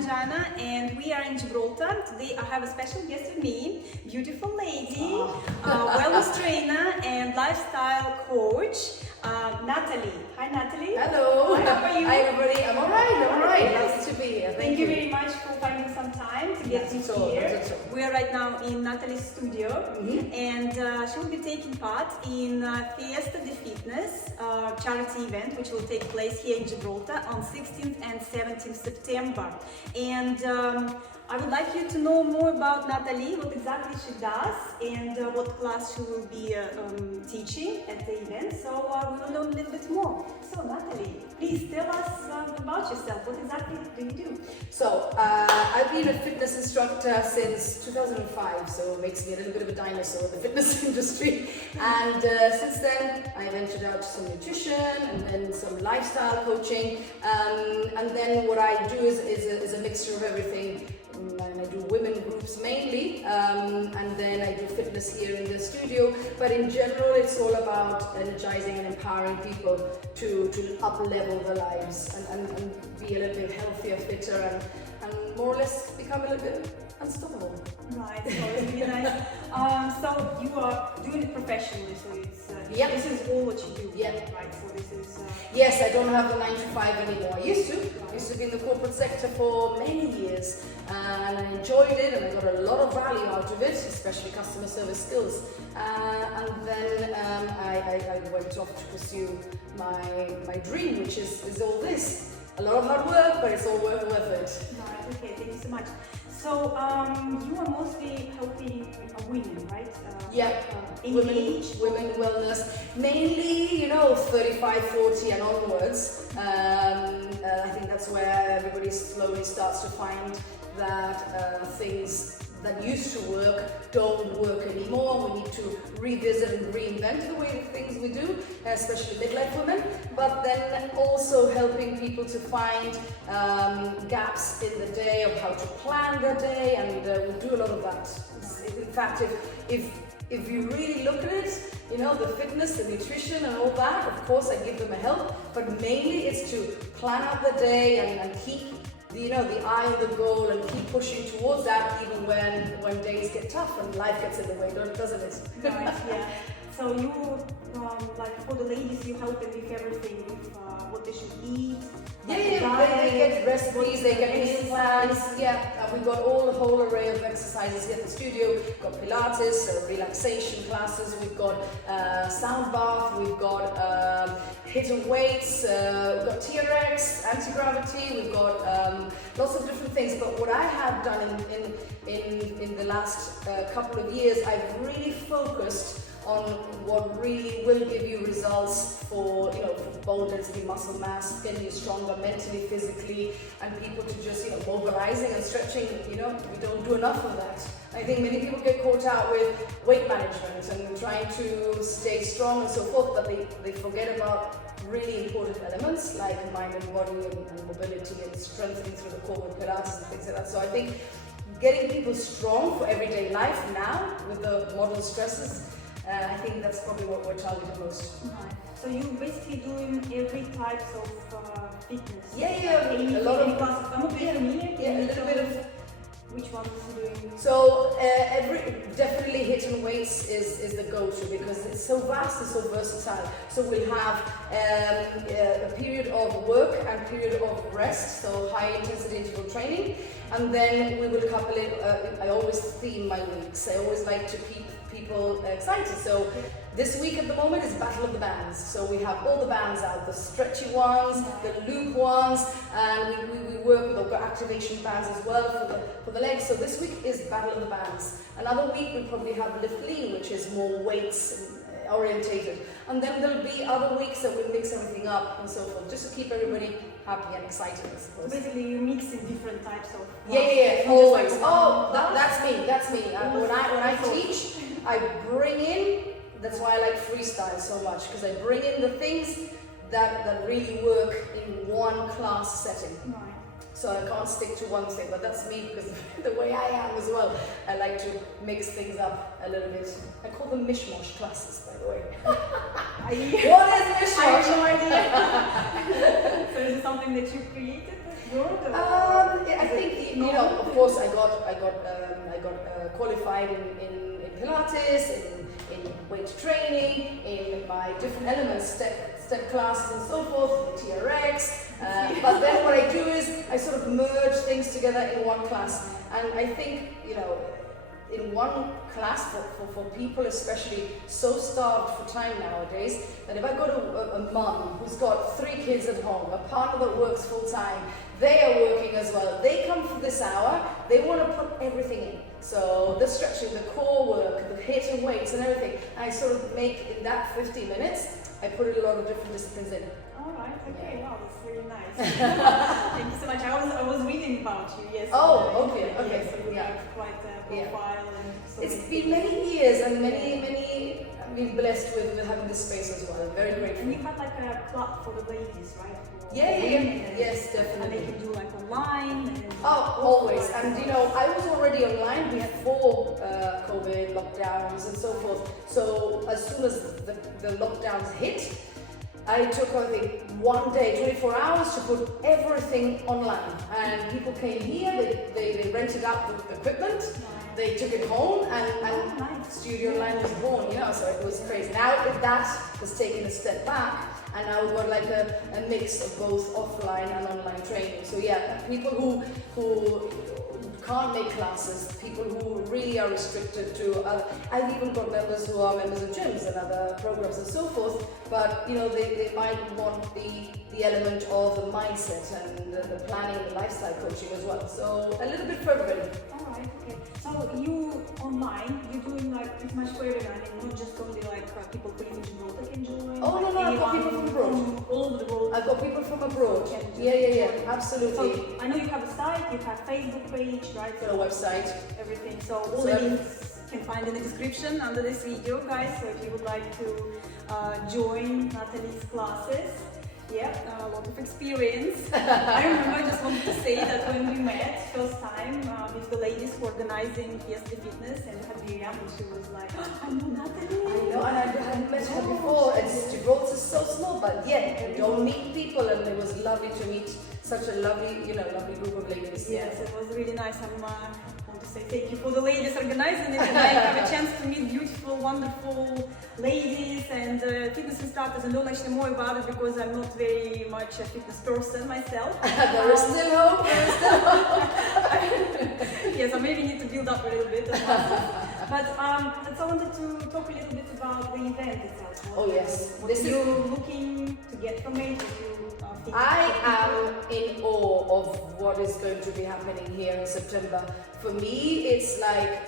Jana, and we are in Gibraltar. Today I have a special guest with me, beautiful lady, wellness trainer and lifestyle coach, Natalie. Hi Natalie. Hello. Hi, how are you? Hi everybody. I'm alright. Nice to be here. Thank you very much for finding some time to get me here. We are right now in Natalie's studio, and she will be taking part in Fiesta de Fitness charity event, which will take place here in Gibraltar on 16th and 17th September. And I would like you to know more about Natalie, what exactly she does, and what class she will be teaching at the event. So we will know a little bit more. So Natalie, please tell us about yourself. What exactly do you do? So I've been a fitness instructor since 2005, so it makes me a little bit of a dinosaur in the fitness industry. And since then, I ventured out to some nutrition and then some lifestyle coaching. And then what I do is a mixture of everything. And I do women groups mainly, and then I do fitness here in the studio. But in general, it's all about energizing and empowering people to up-level their lives and be a little bit healthier, fitter, and more or less become a little bit unstoppable. Right, so it's really nice. So you are doing it professionally, so it's this is all what you do. Yeah. Right. So this is. Yes, I don't have the 9 to 5 anymore. I used to be in the corporate sector for many years, and I enjoyed it, and I got a lot of value out of it, especially customer service skills. And then I went off to pursue my dream, which is all this. A lot of hard work, but it's all worth it. Right. Okay. Thank you so much. So you are mostly helping women, right? Women wellness, mainly 35, 40 and onwards. I think that's where everybody slowly starts to find that things that used to work don't work anymore. We need to revisit and reinvent the way the things we do, especially midlife women, but then also helping people to find gaps in the day of how to plan their day, and we do a lot of that. In fact, if you really look at it, the fitness, the nutrition and all that, of course I give them a help, but mainly it's to plan out the day and keep the eye on the goal and keep pushing towards that, even when days get tough and life gets in the way, doesn't it? Right, yeah. So you, like for the ladies, you help them with everything, with what they should eat. They get recipes, they get meal plans. We've got a whole array of exercises here at the studio. We've got Pilates, relaxation classes, we've got sound bath, we've got hidden weights, we've got TRX, anti-gravity, we've got lots of different things. But what I have done in the last couple of years, I've really focused on what really will give you results for bone density, muscle mass, getting you stronger mentally, physically, and people to just mobilizing and stretching. We don't do enough of that. I think many people get caught out with weight management and trying to stay strong and so forth, but they forget about really important elements like mind and body and mobility and strengthening through the core with Pilates and things like that. So I think getting people strong for everyday life now with the modern stresses, I think that's probably what we're targeting most. Right. So you're basically doing every type of fitness? A lot of classes. I'm not very familiar. A little bit of. Which one is doing? So definitely hitting weights is the go-to because it's so vast and so versatile. So we'll have a period of work and period of rest, so high intensity interval training, and then we will couple it. I always theme my weeks. I always like to keep people excited. So this week at the moment is Battle of the Bands. So we have all the bands out, the stretchy ones, the loop ones, and we work with the activation bands as well for the legs. So this week is Battle of the Bands. Another week we probably have Lift Lean, which is more weights orientated. And then there'll be other weeks that we mix everything up and so forth, just to keep everybody happy and excited, I suppose. Basically, you're mixing different types of. Always. That's me. When I teach, I bring in. That's why I like freestyle so much, because I bring in the things that really work in one class setting. Right. So I can't stick to one thing, but that's me because the way I am as well. I like to mix things up a little bit. I call them mishmash classes, by the way. What is mishmash? I have no idea. So is it something that you created? I think you know, of course, I got qualified in Pilates, in weight training, in my different elements, step classes and so forth, TRX. But then what I do is I sort of merge things together in one class, and I think, you know, in one class for people especially so starved for time nowadays, that if I go to a mum who's got 3 kids at home, a partner that works full time, they are working as well, they come for this hour, they want to put everything in. So the stretching, the core work, the HIIT and weights and everything, I sort of make in that 50 minutes, I put a lot of different disciplines in. All right, okay, wow, that's really nice. Thank you so much. I was reading about you, yes. Oh, okay. Yes, you have quite a profile. And so it's been many years and many, I've been blessed with having this space as well. Very grateful. And you had like a club for the ladies, right? Yeah. Yes, definitely. And they can do like online. And always. And you know, I was already online. We had 4 COVID lockdowns and so forth. So as soon as the lockdowns hit, I took, I think, 1 day, 24 hours to put everything online. And people came here, they rented out the equipment, they took it home, and Studio Online was born, you know, so it was crazy. Now that has taken a step back, and now we've got like a mix of both offline and online training. So yeah, people who can't make classes, people who really are restricted to I've even got members who are members of gyms and other programs and so forth, but you know, they might want the element of the mindset and the planning and the lifestyle coaching as well. So a little bit for everybody. Alright, okay. So you online, you're doing like it's much for everyone, and not just only like people who live in Gibraltar can join. Oh no, I've got people from abroad. All over the world. I've got people from abroad. Yeah, absolutely. So I know you have a site, you have Facebook page, right? Got a website. Everything. So all the links can find in the description under this video, guys. So if you would like to join Natalie's classes, yeah, a lot of experience. I remember I just wanted to say that when we met first time with the ladies who were organizing Fiesta Fitness, and had Miriam, and she was like, oh, I know Natalie. I know, and I hadn't met her before. It's Gibraltar is so small, but yeah, you don't meet people, and it was lovely to meet such a lovely, you know, lovely group of ladies. Yes, it was really nice. I want to say thank you for the ladies organizing it, and I have a chance to meet beautiful, wonderful ladies and fitness instructors, and learn actually more about it, because I'm not very much a fitness person myself. There is still hope. Yes, I maybe need to build up a little bit. But so I wanted to talk a little bit about the event itself. Oh yes. What you're looking to get from it. I am in awe of what is going to be happening here in September. For me, it's like,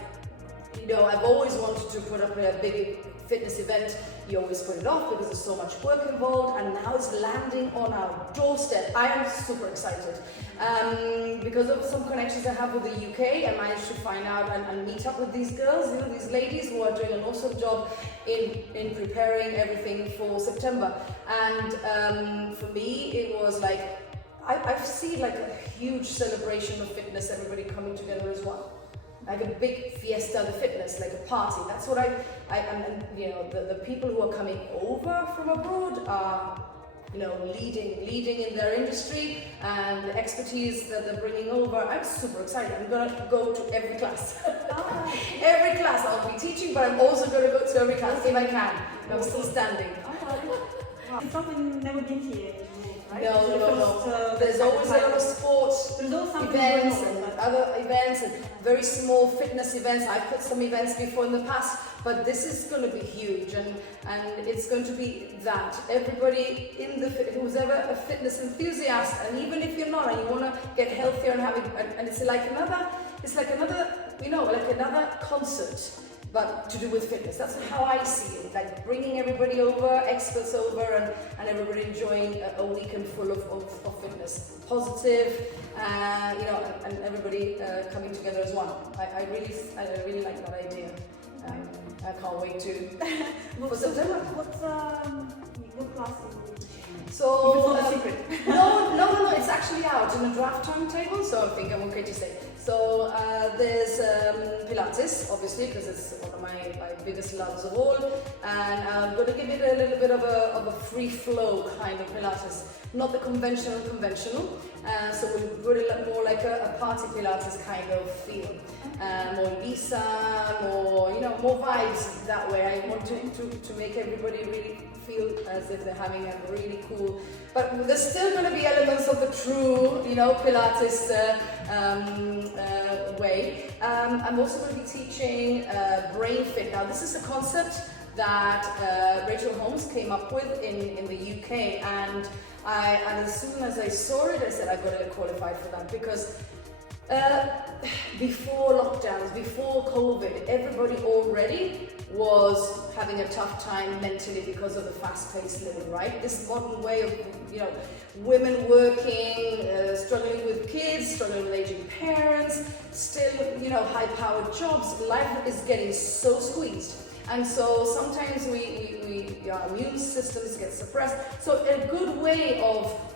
you know, I've always wanted to put up a big fitness event. You always put it off because there's so much work involved, and now it's landing on our doorstep. I am super excited. Because of some connections I have with the UK, I managed to find out and meet up with these girls, you know, these ladies who are doing an awesome job in preparing everything for September. And for me, it was like, I've seen like a huge celebration of fitness, everybody coming together as one. Like a big fiesta of fitness, like a party. That's what and you know, the people who are coming over from abroad are, you know, leading in their industry, and the expertise that they're bringing over. I'm super excited. I'm gonna go to every class. Every class I'll be teaching, but I'm also gonna go to every class if I can. I'm still standing. It's probably never been here. Right? No. There's always a lot of sports events and other events and very small fitness events. I've put some events before in the past, but this is going to be huge, and it's going to be that everybody who's ever a fitness enthusiast, and even if you're not and you want to get healthier and it's like another, you know, like another concert, but to do with fitness. That's how I see it, like bringing everybody over, experts over, and everybody enjoying a weekend full of fitness. Positive, you know, and everybody coming together as one. I really like that idea. I can't wait to for September. What classes will you be teaching? So, it's not a secret. no, it's actually out in a draft timetable, so I think I'm okay to say. So there's Pilates, obviously, because it's one of my biggest loves of all, and I'm going to give it a little bit of a free flow kind of Pilates, not the conventional, so we'll put it more like a party Pilates kind of feel. More Lisa, more vibes that way. I want to make everybody really feel as if they're having a really cool, but there's still going to be elements of the true, Pilates way. I'm also going to be teaching Brain Fit. Now, this is a concept that Rachel Holmes came up with in the UK, and as soon as I saw it, I said I've got to get qualified for that, because before lockdowns, before COVID, everybody already was having a tough time mentally because of the fast-paced living, right? This modern way of, women working, struggling with kids, struggling with aging parents, still, high-powered jobs. Life is getting so squeezed. And so sometimes our immune systems get suppressed. So a good way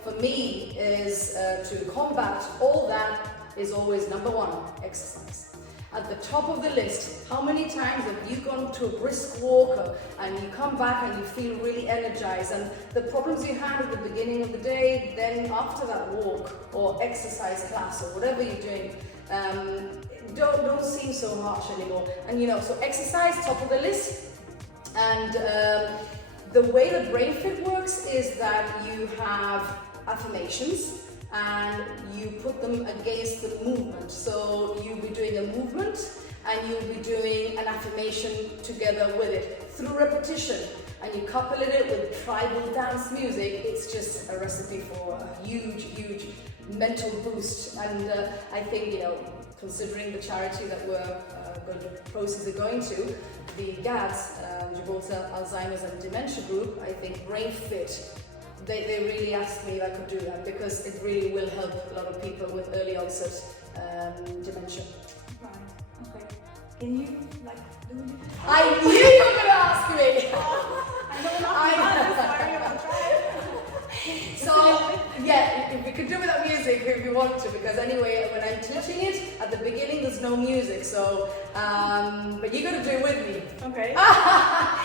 for me is to combat all that is always number one, exercise. At the top of the list, how many times have you gone to a brisk walk and you come back and you feel really energized, and the problems you had at the beginning of the day, then after that walk or exercise class or whatever you're doing, don't seem so harsh anymore. And so exercise, top of the list. And the way that Brain Fit works is that you have affirmations and you put them against the movement. So you'll be doing a movement and you'll be doing an affirmation together with it through repetition, and you couple it with tribal dance music. It's just a recipe for a huge mental boost. And I think, considering the charity that we're going to process going to, the GADS, Gibraltar Alzheimer's and Dementia Group, I think Brain Fit, they really asked me if I could do that, because it really will help a lot of people with early onset dementia. Right, okay. Can you, do it? I knew you were going to ask me! I know nothing about this, sorry, I'll try. So, yeah, we could do without music if you want to, because anyway, when I'm teaching it, at the beginning there's no music, so, but you got to do it with me. Okay.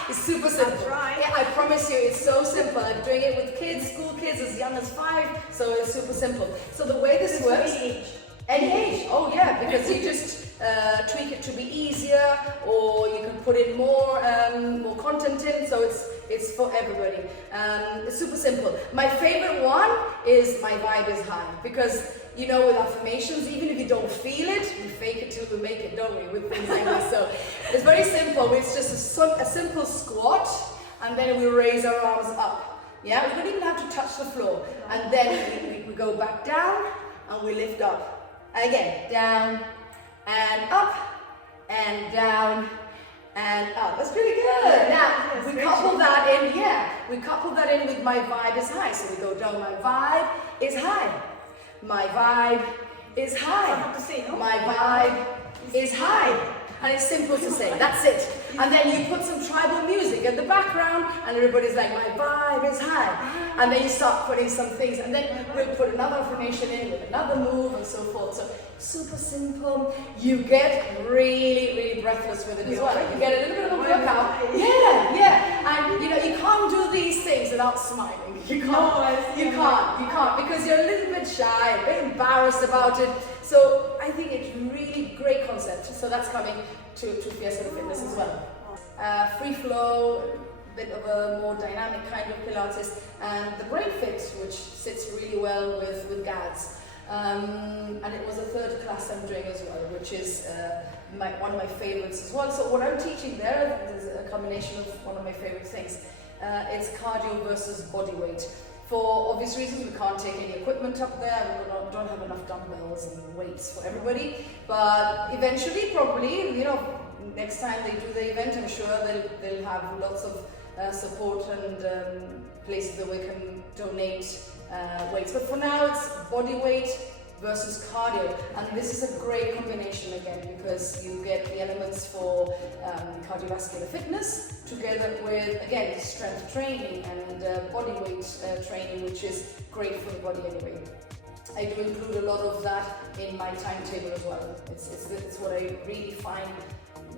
It's super simple. I'll try. Yeah, I promise you, it's so simple. I'm doing it with kids, school kids as young as 5, so it's super simple. So the way this works... Any age, oh yeah, because you just tweak it to be easier, or you can put in more content in, so it's for everybody. It's super simple. My favorite one is My Vibe is High, because with affirmations, even if you don't feel it, we fake it till we make it, don't we, with things like this. So it's very simple. It's just a simple squat, and then we raise our arms up. Yeah, we don't even have to touch the floor, and then we go back down and we lift up. Again, down and up and down and up. That's pretty good. Now, we couple that in with My Vibe is High. So we go down, My Vibe is high. My vibe is high. I have to say, no? My vibe is high. And it's simple to say, that's it. And then you put some tribal music in the background, and everybody's like, my vibe is high. And then you start putting some things, and then we'll put another affirmation in with another move and so forth. So super simple. You get really breathless with it as well. You get a little bit of a workout. Yeah. And you can't do these things without smiling. You can't, because you're a little bit shy, a bit embarrassed about it. So I think it's really great concept. So that's coming to Fiesta Fitness as well. Free flow, bit of a more dynamic kind of Pilates, and the Brain Fit, which sits really well with GADS. And it was a third class I'm doing as well, which is one of my favorites as well. So what I'm teaching there is a combination of one of my favorite things. It's cardio versus body weight. For obvious reasons, we can't take any equipment up there. We don't have enough dumbbells and weights for everybody. But eventually, probably, next time they do the event, I'm sure they'll have lots of support and places that we can donate weights. But for now, it's body weight versus cardio, and this is a great combination again because you get the elements for cardiovascular fitness together with again strength training and body weight training, which is great for the body anyway. I do include a lot of that in my timetable as well. It's what I really find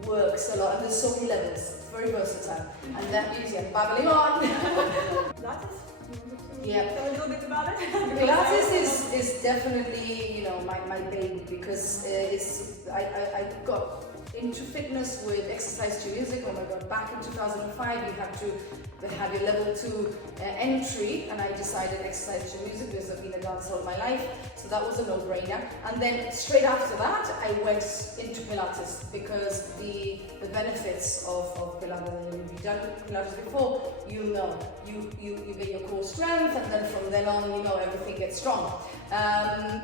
works a lot, and there's so many levels. It's very versatile, and that is babbling on. Pilates? Yeah. Tell a little bit about it. Pilates is definitely my baby because I got into fitness with exercise to music. When I got back in 2005, you have to have your level 2 entry, and I decided exercise to music because I've been a dancer all my life, so that was a no-brainer. And then straight after that, I went into Pilates because the benefits of Pilates, and if you've done Pilates before, you know you get your core strength, and then from then on, everything gets strong.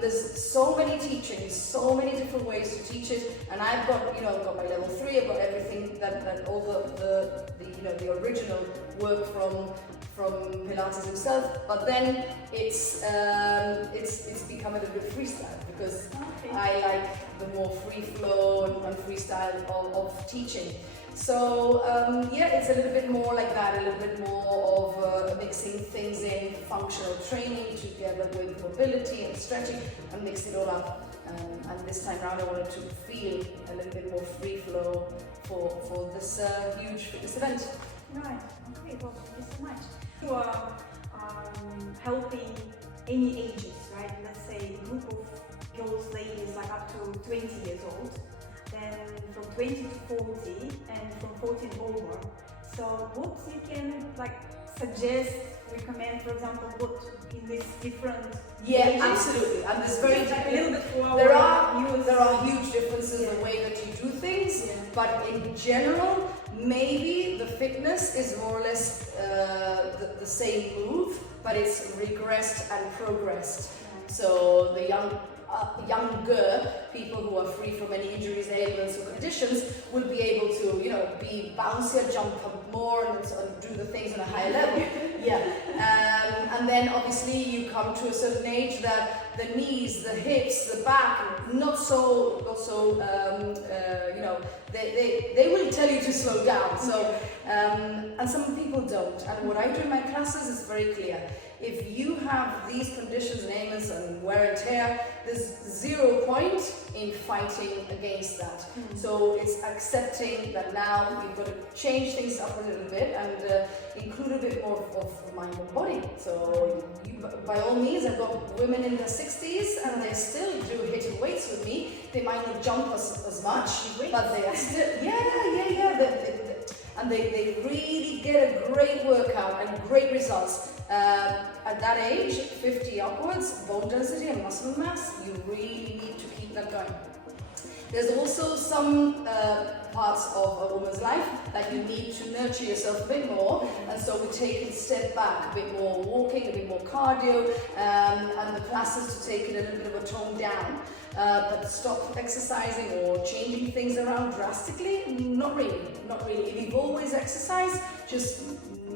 There's so many teachings, so many different ways to teach it, and I've got I've got my level 3, I've got everything that all the original work from Pilates himself, but then it's become a little bit freestyle because I like the more free flow and freestyle of teaching. So it's a little bit more like that, a little bit more of mixing things in, functional training together with mobility and stretching, and mix it all up. And this time around I wanted to feel a little bit more free flow for this huge fitness event. Right, okay, well, thank you so much. You are helping any ages, right? Let's say a group of girls, ladies, like up to 20 years old, then from 20 to 40, and from 40 and over. So what you can suggest, recommend, for example, what in these different ages? Absolutely, and there's very a little bit for our there are huge differences in the way that you do things, but in general, maybe the fitness is more or less the same move, but it's regressed and progressed. So the younger people who are free from any injuries, ailments or conditions will be able to, be bouncier, jump up more and do the things on a higher level. And then obviously you come to a certain age that the knees, the hips, the back, not so they will tell you to slow down. So and some people don't. And what I do in my classes is very clear. If you have these conditions and ailments and wear and tear, there's 0 point in fighting against that. So it's accepting that now you've got to change things up a little bit and include a bit more of mind and body. So by all means, I've got women in their 60s and they still do hitting weights with me. They might not jump as much, but they are still, and they really get a great workout and great results. At that age, 50 upwards, bone density and muscle mass, you really need to keep that going. There's also some parts of a woman's life that you need to nurture yourself a bit more, and so we take it a step back, a bit more walking, a bit more cardio, and the classes to take it a little bit of a tone down. But stop exercising or changing things around drastically? Not really. If you've always exercised, just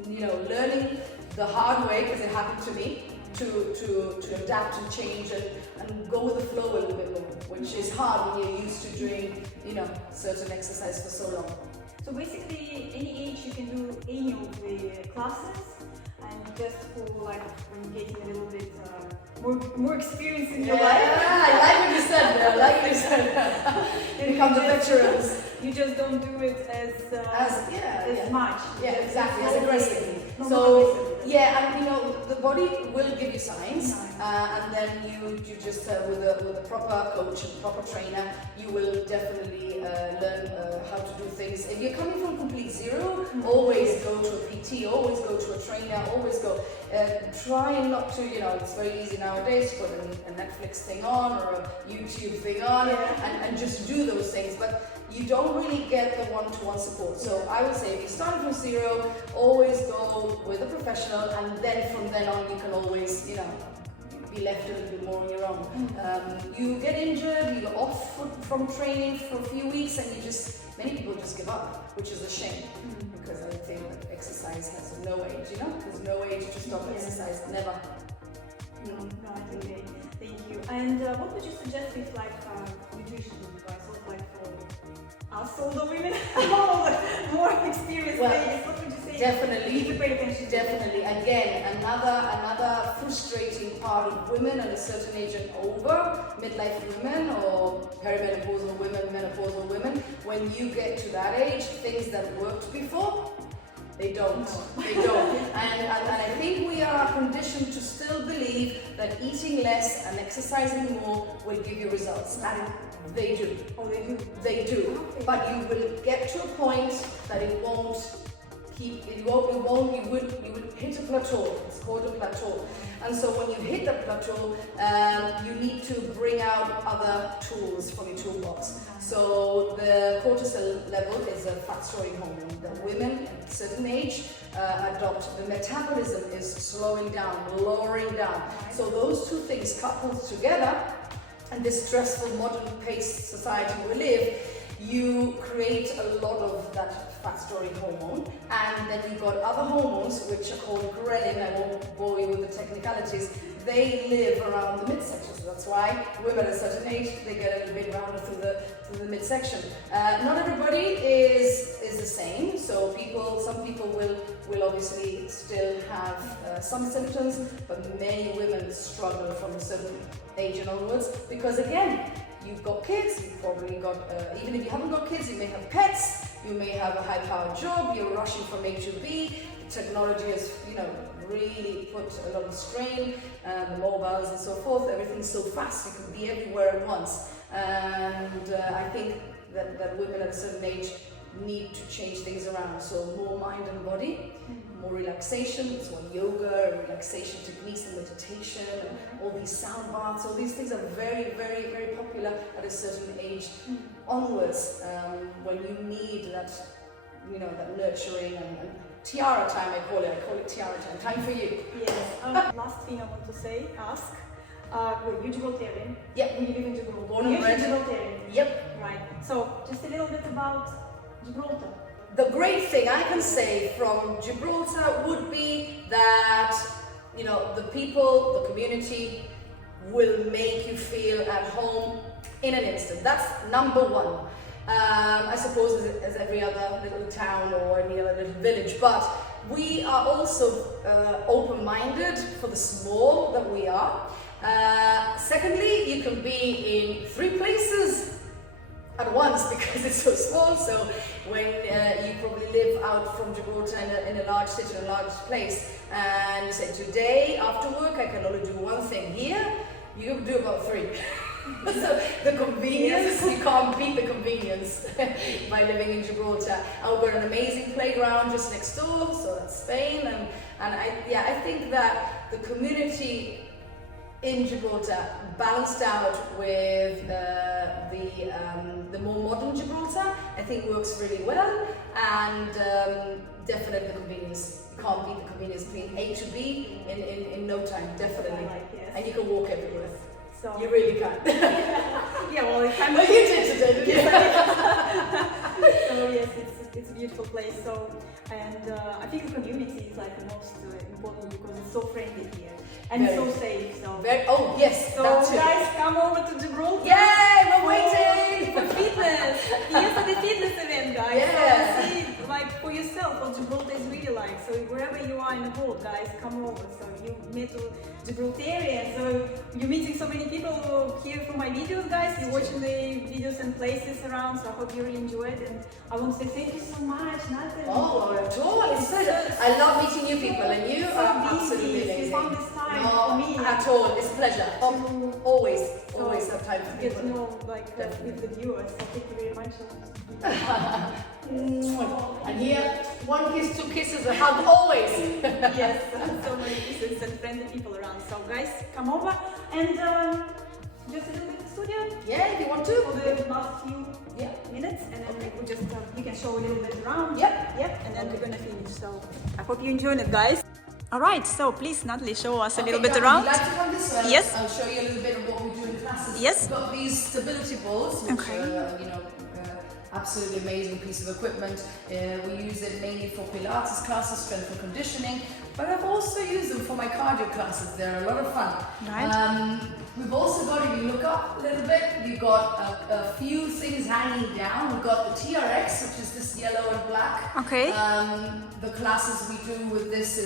learning the hard way, because it happened to me, to adapt and change and go with the flow a little bit more, which is hard when you're used to doing certain exercise for so long. So basically, any age you can do any of the classes, and just for when you're getting a little bit more experience in your life. Yeah, I like what you said there. I like what you said. You become the veterans. You just don't do it as much. Yeah, exactly. As aggressive. So and the body will give you signs, and then you just with a proper coach and proper trainer, you will definitely learn how to do things. If you're coming from complete zero, always go to a PT, always go to a trainer, always go. Try not to, it's very easy nowadays to put a Netflix thing on or a YouTube thing on and just do those things, but you don't really get the one-to-one support. So I would say if you start from zero, always go with a professional, and then from then on you can always, be left a little bit more on your own. You get injured, you're off from training for a few weeks, and many people just give up, which is a shame, because I think that exercise has no age, there's no age to stop exercise, never. No, I think Thank you. And what would you suggest if like nutrition advice, or like for us older women, more experienced ladies? What would you say? Definitely. We need to pay attention. Definitely. Again, another frustrating part of women at a certain age and over, midlife women or perimenopausal women, menopausal women. When you get to that age, things that worked before, they don't. They don't. And I think we are conditioned to still believe that eating less and exercising more will give you results. And they do. Oh, they do? They do. Okay. But you will get to a point that it won't keep, you will hit a plateau. It's called a plateau. And so when you hit the plateau, you need to bring out other tools from your toolbox. So the cortisol level is a fat-storing hormone that women at a certain age adopt. The metabolism is slowing down, lowering down. So those two things coupled together, and this stressful modern-paced society we live, you create a lot of that fat-storing hormone, and then you've got other hormones which are called ghrelin. I won't bore you with the technicalities. They live around the midsection, so that's why women at a certain age they get a little bit rounder through the midsection. Not everybody is the same. So some people will obviously still have some symptoms, but many women struggle from a certain age and onwards because again, you've got kids, you've probably got, even if you haven't got kids, you may have pets, you may have a high-powered job, you're rushing from A to B, technology has, really put a lot of strain, the mobiles and so forth, everything's so fast, you can be everywhere at once. And I think that women at a certain age need to change things around, so more mind and body, more relaxation, so yoga, relaxation techniques and meditation, and all these sound baths, all these things are very, very, very popular at a certain age onwards, when you need that, that nurturing and tiara time, I call it tiara time for you. Yes. Last thing I want to say, ask, you're Gibraltarian? Yep. You live in Gibraltar? Born and bred. Gibraltarian? Yep. Right. So, just a little bit about Gibraltar. The great thing I can say from Gibraltar would be that, the people, the community will make you feel at home in an instant. That's number one. I suppose as every other little town or any other little village, but we are also open-minded for the small that we are. Secondly, you can be in 3 places at once because it's so small. So when you probably live out from Gibraltar in a large city, in a large place, and you say, today after work I can only do one thing, here you can do about 3. So the convenience, you can't beat the convenience by living in Gibraltar. And we've got an amazing playground just next door, so that's Spain. And I think that the community in Gibraltar, balanced out with the more modern Gibraltar, I think works really well. And definitely the convenience. You can't beat the convenience between A to B in no time, definitely. And you can walk everywhere. So you really can. Yeah, well, it can be. Well, you did today, didn't you? So yes, it's a beautiful place. So, and I think the community is like the most important because it's so friendly here and very, so safe. So oh yes, so that too. Guys, come over to Gibraltar. Yay, we're waiting for fitness. Here for the fitness event, guys. Yeah. So see, like for yourself, what Gibraltar is really like. So wherever you are in the world, guys, come over. So you met Gibraltarians. So you're meeting so many people here from my videos, guys. You're watching the videos and places around. So I hope you really enjoyed it. And I want to say thank you so much, Natalie. Oh, at all. It's a pleasure. I love meeting new people, and you are absolutely amazing. You found this time for me. At all. It's a pleasure. Always have time for get people. to know with the viewers. So thank you very much. And here, 1 kiss, 2 kisses, a hug, always. Yes, so many kisses and friendly people around. So guys, come over and just a little bit of studio. Yeah, if you want to. For the last few minutes, and then we just we can show a little bit around. Yep, and then we're gonna finish. So I hope you enjoyed it, guys. All right, so please, Natalie, show us a little bit around. Would you like to come this way? Yes. I'll show you a little bit of what we do in classes. Yes. We've got these stability balls, which absolutely amazing piece of equipment. We use it mainly for Pilates classes, strength and conditioning, but I've also used them for my cardio classes. They're a lot of fun. Right. We've also got, if you look up a little bit, we've got a few things hanging down. We've got the TRX, which is this yellow and black. Okay. The classes we do with this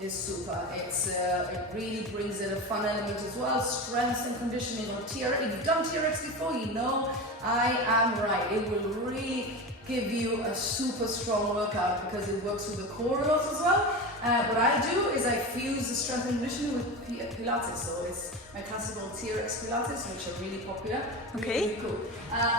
is super. It really brings in a fun element as well. Strength and conditioning on TRX. If you've done TRX before, you know I am right. It will really give you a super strong workout because it works with the core a lot as well. What I do is I fuse the strength and conditioning with Pilates. So it's my classical TRX Pilates, which are really popular. Okay. Really cool.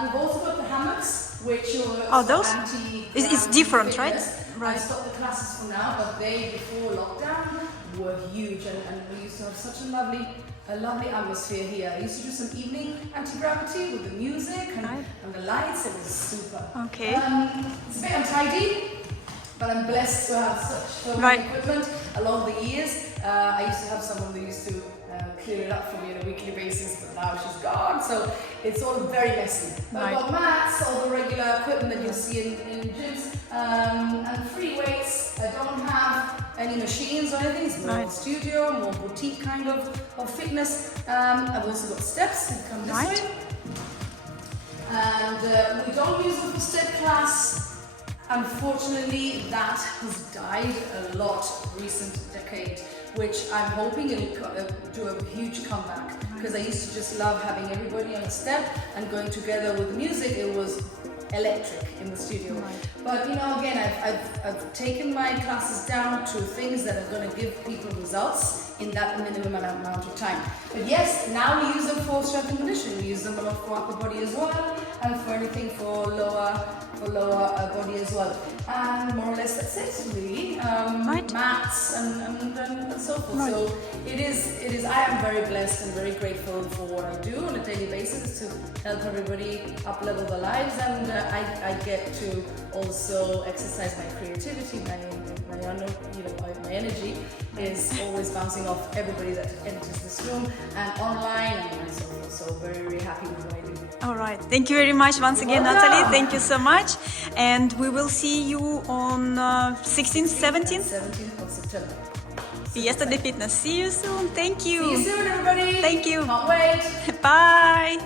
We've also got the hammocks, which are Oh, those? anti- It's different, right? I stopped the classes for now, but they, before lockdown, were huge, and we used to have such a lovely atmosphere here. I used to do some evening anti-gravity with the music and the lights. It was super. Okay. It's a bit untidy, but I'm blessed to have such many equipment along the years. I used to have someone who used to clear it up for me on a weekly basis, but now she's gone, so it's all very messy. But I've got mats, all the regular equipment that you see in gyms, and free weights. I don't have any machines or anything. It's more studio, more boutique kind of fitness. I've also got steps that come this way. And we don't use them for step class. Unfortunately, that has died a lot recent decade, which I'm hoping it'll do a huge comeback, because I used to just love having everybody on a step and going together with the music. It was electric in the studio. But you know, again, I've taken my classes down to things that are going to give people results in that minimum amount of time. But yes, now we use them for strength and conditioning. We use them a lot for upper body as well, and for anything for lower body as well. And more or less that's it, really. Mats and so forth. So it is. I am very blessed and very grateful for what I do on a daily basis to help everybody up level their lives, and I get to also exercise my creativity, my energy is always bouncing off everybody that enters this room and online and so forth. So very, very happy with what I do. All right. Thank you very much once again, Natalie. Thank you so much. And we will see you on 16th, 17th? 17th of September. Fiesta de Fitness. See you soon. Thank you. See you soon, everybody. Thank you. Can't wait. Bye.